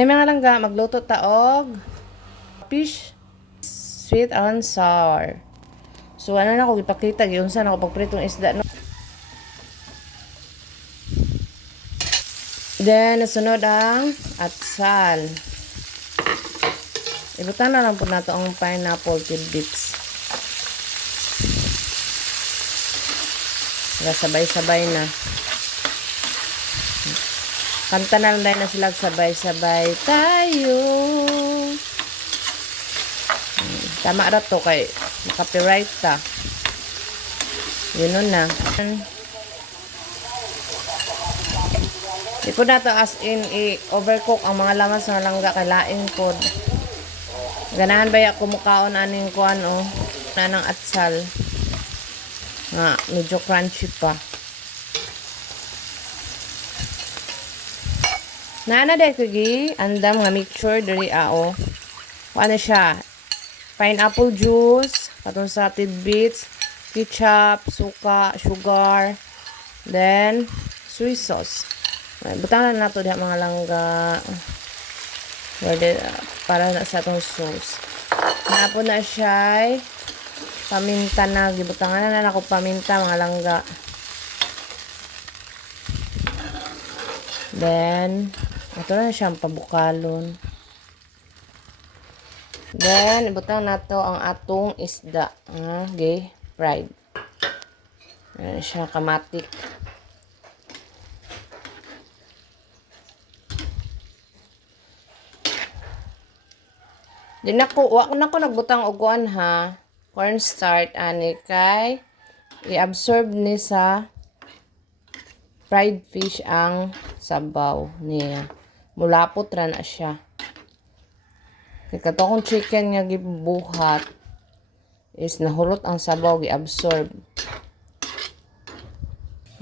langga, magluto ta og fish sweet and sour. So ano na ko ipakita gyud unsa na ko pagpritong isda no. Then nasunod ang atsal. Ibutan na lang po nato ang pineapple tidbits. Sila sabay-sabay na. Kanta na lang na sila sabay-sabay tayo. Tama ra to kay copyright ta. Yun na. Di po na to as in i-overcook ang mga lamas ng langga kay laing pod. Ganahan ba ya kumukaon aning kuan o na ng atsal. Nga medyo crunchy pa. Naana dahil kagi, andam nga mixture diri ao. Ano siya? Pineapple juice, katong sa tidbits, ketchup, suka, sugar, then soy sauce. Ay, Butangan na to diha mga langga. Ready, uh, para na sa atong sauce. Napo na siya paminta na. Gibutangan na na ako paminta mga langga. Then, ito na siyang pabukalon. Then, ibutang na to ang atong isda. Ah, okay, fried. Ayan siya, kamatik. Di na ko, wak na ko nagbutang uguan ha. Cornstarch, ani kay i-absorb ni sa fried fish ang sabaw niya. Mulapot ra na siya. Kaya kato kong chicken nga gibuhat is nahulot ang sabaw gi-absorb.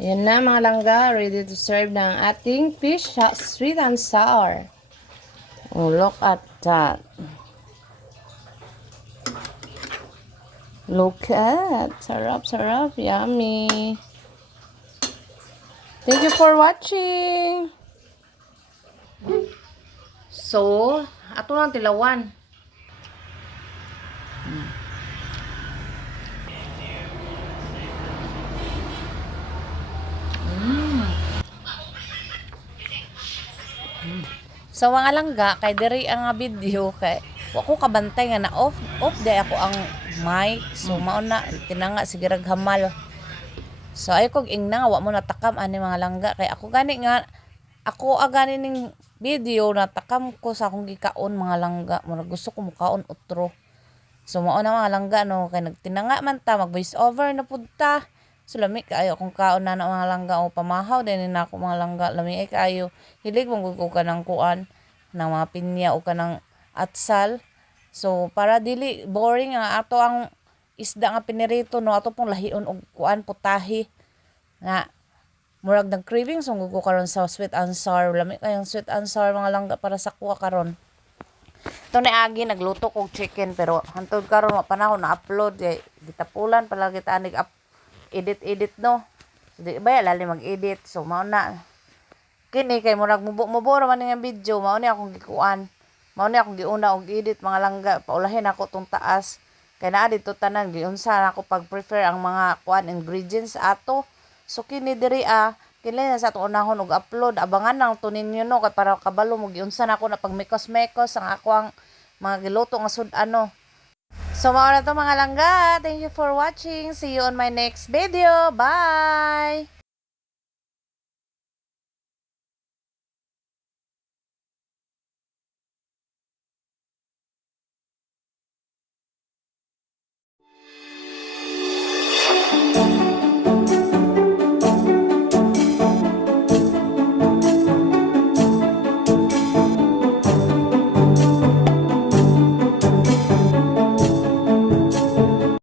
Yan na mga langga, ready to serve ng ating fish sweet and sour. Oh, look at that. Look at. Sarap, sarap. Yummy. Thank you for watching. So, ato lang tilawan. Sa mga langga, kay diri ang video kay wa ko kabantay nga na off off day ako ang mic. So mao na tinanga sige rag hamal. So ay kog ingna wa mo natakam ani mga langga kay ako gani nga ako agani ning video natakam ko sa akong gikaon mga langga mo gusto ko mukaon utro. So mao na mga langga no kay nagtinanga man ta mag voice over na pud. So lami kaayo kung kaon na na mga langga o pamahaw din na ako mga langga lami ay kaayo hilig mong ko ng kuan ng mga pinya o ka ng atsal. So para dili boring nga ato ang isda nga pinirito no? Ato pong lahion og kuan putahi nga murag nag craving so gugo karon sa sweet and sour. Lami kayong sweet and sour mga langga para sa kuha karon. Ito na agi nagluto kog chicken pero hantod karon wa panahon na upload kay gitapulan pala kita anig up edit edit no di ba lali mag edit so mao na. Kini kay murag mubo mubo ra man nga video mao ni akong gikuan. Mao ni akong giuna og edit mga langga. Paulahin ako tong taas kay naa dito tanan giunsa na ako pag prefer ang mga kuan ingredients ato so kini diri ah kini na sa atong unahon og upload abangan nang to ninyo no kay para kabalo mo giunsa na ako na pag mekos-mekos ang ako ang mga giluto nga sud ano So, mao na to mga langga. Thank you for watching. See you on my next video. Bye!